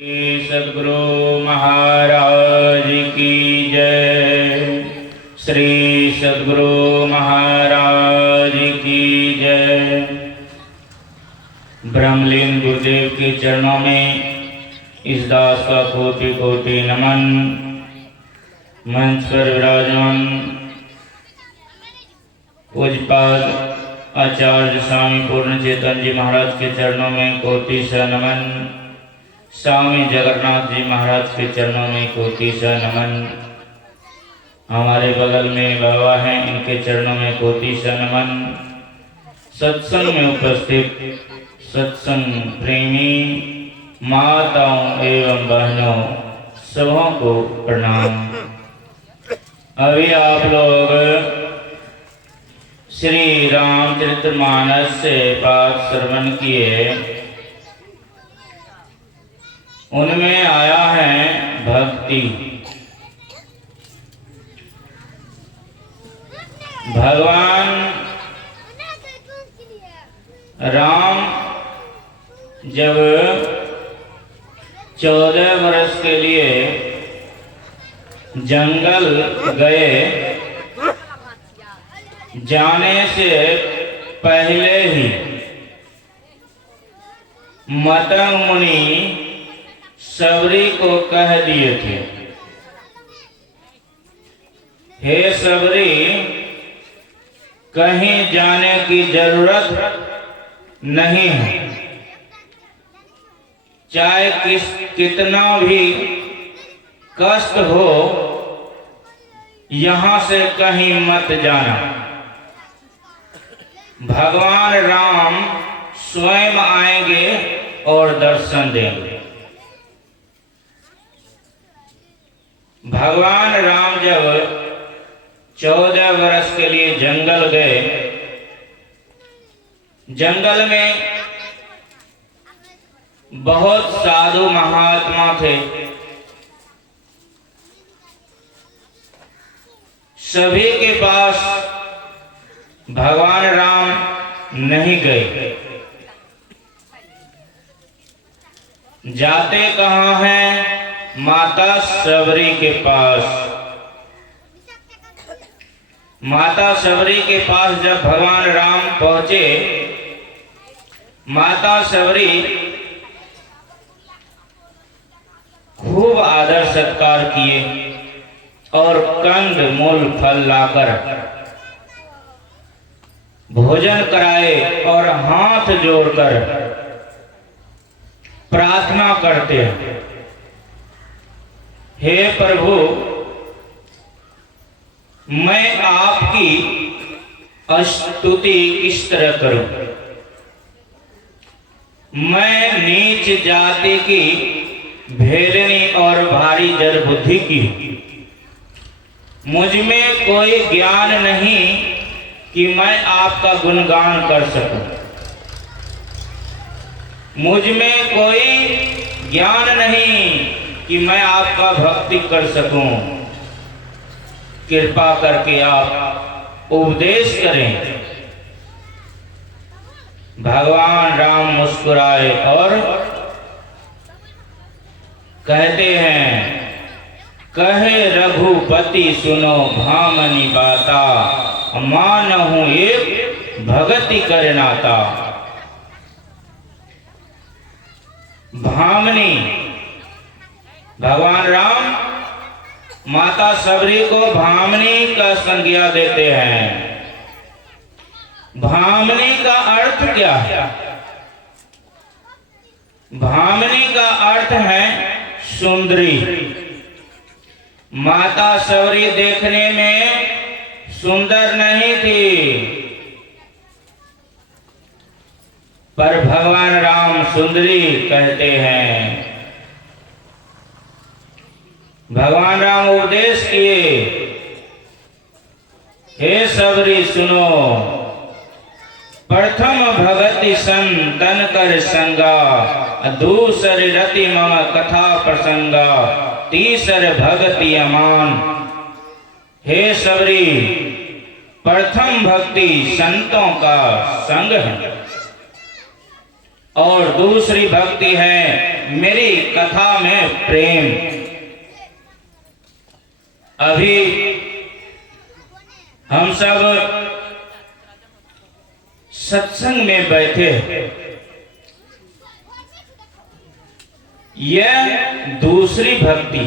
श्री सद्गुरु महाराज की जय। श्री सद्गुरु महाराज की जय। ब्रह्मलीन गुरुदेव के चरणों में इस दास का कोटि कोटि नमन। मंच पर विराजमान पूज्यपाद आचार्य स्वामी पूर्ण चेतन जी महाराज के चरणों में कोटि सा नमन। स्वामी जगन्नाथ जी महाराज के चरणों में कोटि सा नमन। हमारे बगल में बाबा हैं, इनके चरणों में कोटि सा नमन। सत्संग में उपस्थित सत्संग प्रेमी माताओं एवं बहनों सबों को प्रणाम। अभी आप लोग श्री रामचरितमानस से पाठ श्रवण किए। उनमें आया है भक्ति। भगवान राम जब 14 वर्ष के लिए जंगल गए, जाने से पहले ही मतंग मुनि सबरी को कह दिए थे, हे सबरी, कहीं जाने की जरूरत नहीं है। चाहे कितना भी कष्ट हो, यहां से कहीं मत जाना। भगवान राम स्वयं आएंगे और दर्शन देंगे। भगवान राम जब 14 वर्ष के लिए जंगल गए, जंगल में बहुत साधु महात्मा थे। सभी के पास भगवान राम नहीं गए। जाते कहाँ हैं? माता सबरी के पास। माता सबरी के पास जब भगवान राम पहुंचे, माता सबरी खूब आदर सत्कार किए और कंद मूल फल लाकर भोजन कराए और हाथ जोड़कर प्रार्थना करते हैं, हे प्रभु, मैं आपकी स्तुति किस तरह करूं? मैं नीच जाति की भेलनी और भारी जड़ बुद्धि की। मुझ में कोई ज्ञान नहीं कि मैं आपका गुणगान कर सकूं। मुझ में कोई ज्ञान नहीं कि मैं आपका भक्ति कर सकूं। कृपा करके आप उपदेश करें। भगवान राम मुस्कुराए और कहते हैं, कहे रघुपति सुनो भामनी बाता, मानहु एक भगति करे नाता। भामनी भगवान राम माता सबरी को भामनी का संज्ञा देते हैं। भामनी का अर्थ क्या है? भामनी का अर्थ है सुंदरी। माता सबरी देखने में सुंदर नहीं थी, पर भगवान राम सुंदरी कहते हैं। भगवान राम उपदेश किए, हे सबरी सुनो, प्रथम भगति संतन कर संगा, दूसरी रति मम कथा प्रसंगा, तीसर भक्ति अमान। हे सबरी, प्रथम भक्ति संतों का संग है और दूसरी भक्ति है मेरी कथा में प्रेम। अभी हम सब सत्संग में बैठे, यह दूसरी भक्ति।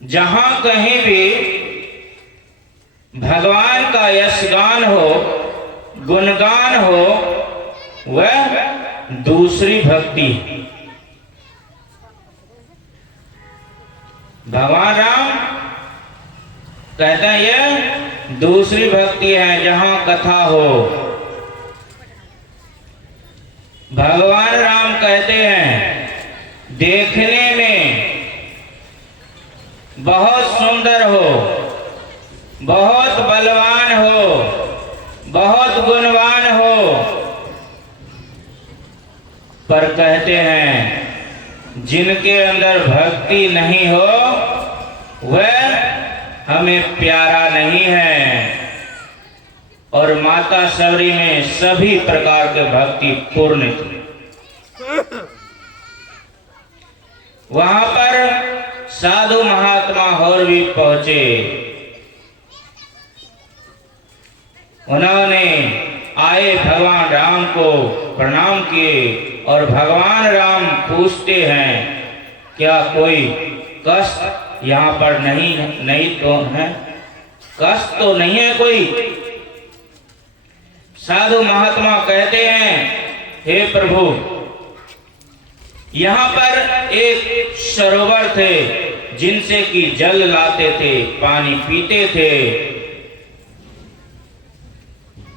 जहां कहीं भी भगवान का यशगान हो, गुणगान हो, वह दूसरी भक्ति। भगवान राम कहते हैं यह दूसरी भक्ति है। जहां कथा हो, भगवान राम कहते हैं देखने में बहुत सुंदर हो, बहुत बलवान हो, बहुत गुणवान हो, पर कहते हैं जिनके अंदर भक्ति नहीं हो वह हमें प्यारा नहीं है। और माता शबरी में सभी प्रकार के भक्ति पूर्ण थी। वहां पर साधु महात्मा और भी पहुंचे। उन्होंने आए भगवान राम को प्रणाम किए और भगवान राम पूछते हैं क्या कोई कष्ट यहाँ पर नहीं तो है? कष्ट तो नहीं है कोई? साधु महात्मा कहते हैं हे प्रभु, यहाँ पर एक सरोवर थे जिनसे कि जल लाते थे, पानी पीते थे।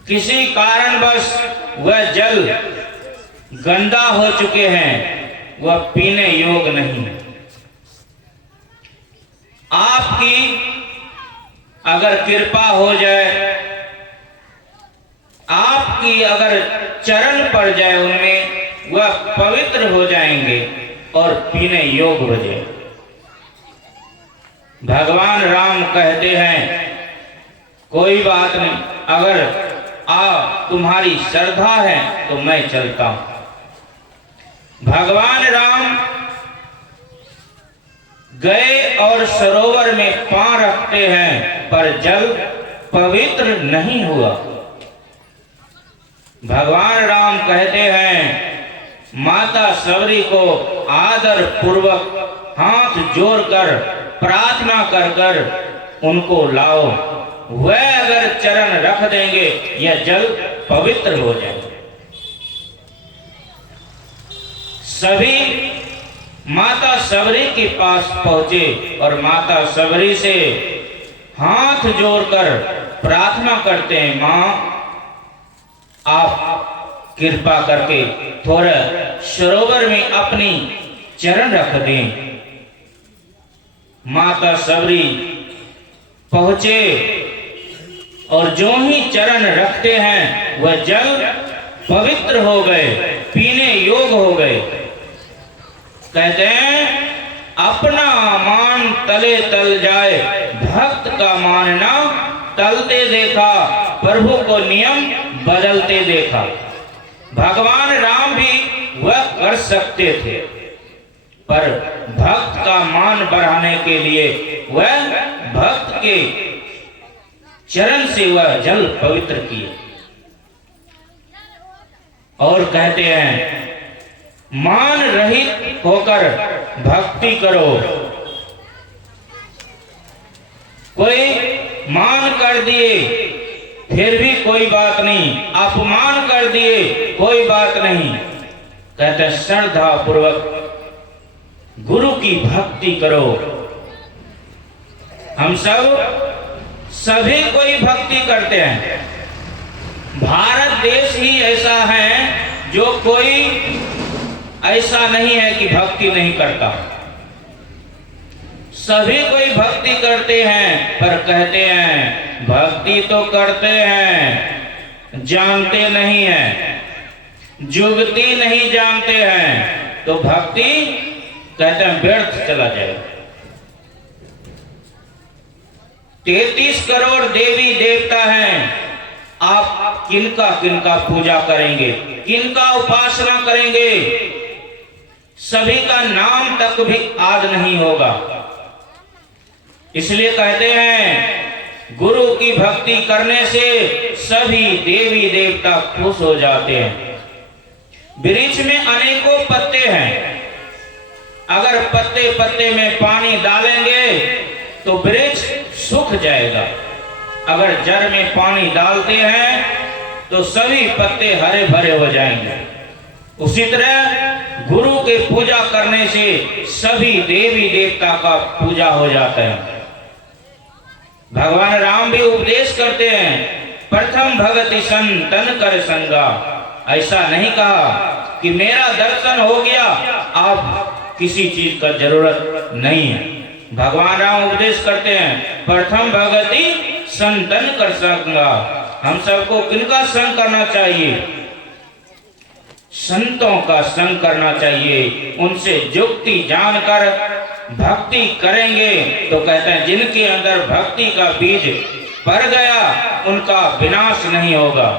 किसी कारणवश वह जल गंदा हो चुके हैं, वह पीने योग्य नहीं। आपकी अगर कृपा हो जाए, आपकी अगर चरण पड़ जाए उनमें, वह पवित्र हो जाएंगे और पीने योग्य हो जाए। भगवान राम कहते हैं कोई बात नहीं, अगर तुम्हारी श्रद्धा है तो मैं चलता हूं। भगवान राम गए और सरोवर में पांव रखते हैं, पर जल पवित्र नहीं हुआ। भगवान राम कहते हैं माता शबरी को आदर पूर्वक हाथ जोड़कर प्रार्थना कर कर उनको लाओ। वह अगर चरण रख देंगे यह जल पवित्र हो जाएगा। सभी माता शबरी के पास पहुंचे और माता शबरी से हाथ जोड़कर प्रार्थना करते हैं, मां आप कृपा करके थोड़ा सरोवर में अपनी चरण रख दें। माता शबरी पहुंचे और जो ही चरण रखते हैं वह जल पवित्र हो गए, पीने योग्य हो गए। कहते हैं अपना मान तले तल जाए, भक्त का मानना तलते देखा, प्रभु को नियम बदलते देखा। भगवान राम भी वह कर सकते थे, पर भक्त का मान बढ़ाने के लिए वह भक्त के चरण से वह जल पवित्र किए। और कहते हैं मान रहित होकर भक्ति करो। कोई मान कर दिए फिर भी कोई बात नहीं, अपमान कर दिए कोई बात नहीं। कहते श्रद्धा पूर्वक गुरु की भक्ति करो। हम सभी कोई भक्ति करते हैं। भारत देश ही ऐसा है जो कोई ऐसा नहीं है कि भक्ति नहीं करता। सभी कोई भक्ति करते हैं, पर कहते हैं भक्ति तो करते हैं, जानते नहीं हैं, जुगती नहीं जानते हैं, तो भक्ति कहते हैं व्यर्थ चला जाएगा। 33 करोड़ देवी देवता हैं, आप किनका किनका पूजा करेंगे, किनका उपासना करेंगे? सभी का नाम तक भी याद नहीं होगा। इसलिए कहते हैं गुरु की भक्ति करने से सभी देवी देवता खुश हो जाते हैं। वृक्ष में अनेकों पत्ते हैं, अगर पत्ते पत्ते में पानी डालेंगे तो वृक्ष सूख जाएगा। अगर जड़ में पानी डालते हैं तो सभी पत्ते हरे भरे हो जाएंगे। उसी तरह गुरु के पूजा करने से सभी देवी देवता का पूजा हो जाता है। भगवान राम भी उपदेश करते हैं, प्रथम भगति संतन कर संगा। ऐसा नहीं कहा कि मेरा दर्शन हो गया आप किसी चीज का जरूरत नहीं है। भगवान राम उपदेश करते हैं प्रथम भगति संतन कर संगा। हम सबको किनका संग करना चाहिए? संतों का संग करना चाहिए। उनसे युक्ति जानकर भक्ति करेंगे तो कहते हैं जिनके अंदर भक्ति का बीज पड़ गया उनका विनाश नहीं होगा।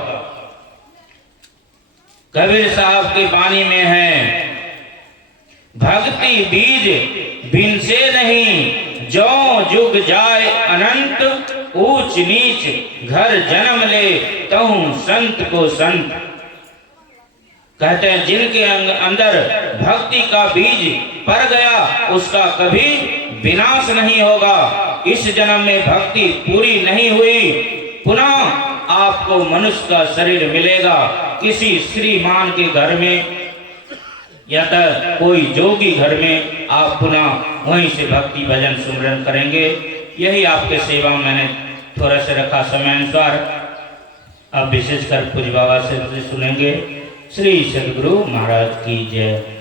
कबीर साहब की वाणी में है, भक्ति बीज बिन से नहीं, जो जुग जाए अनंत, ऊंच नीच घर जन्म ले, तहु संत को संत। कहते हैं जिनके अंदर भक्ति का बीज पड़ गया उसका कभी विनाश नहीं होगा। इस जन्म में भक्ति पूरी नहीं हुई, पुनः आपको मनुष्य का शरीर मिलेगा। किसी श्रीमान के घर में या तो कोई जोगी घर में आप पुनः वहीं से भक्ति भजन सुमरन करेंगे। यही आपके सेवा मैंने थोड़ा सा रखा समय अनुसार। अब विशेषकर पूज्य बाबा से सुनेंगे। श्री सद्गुरु महाराज की जय।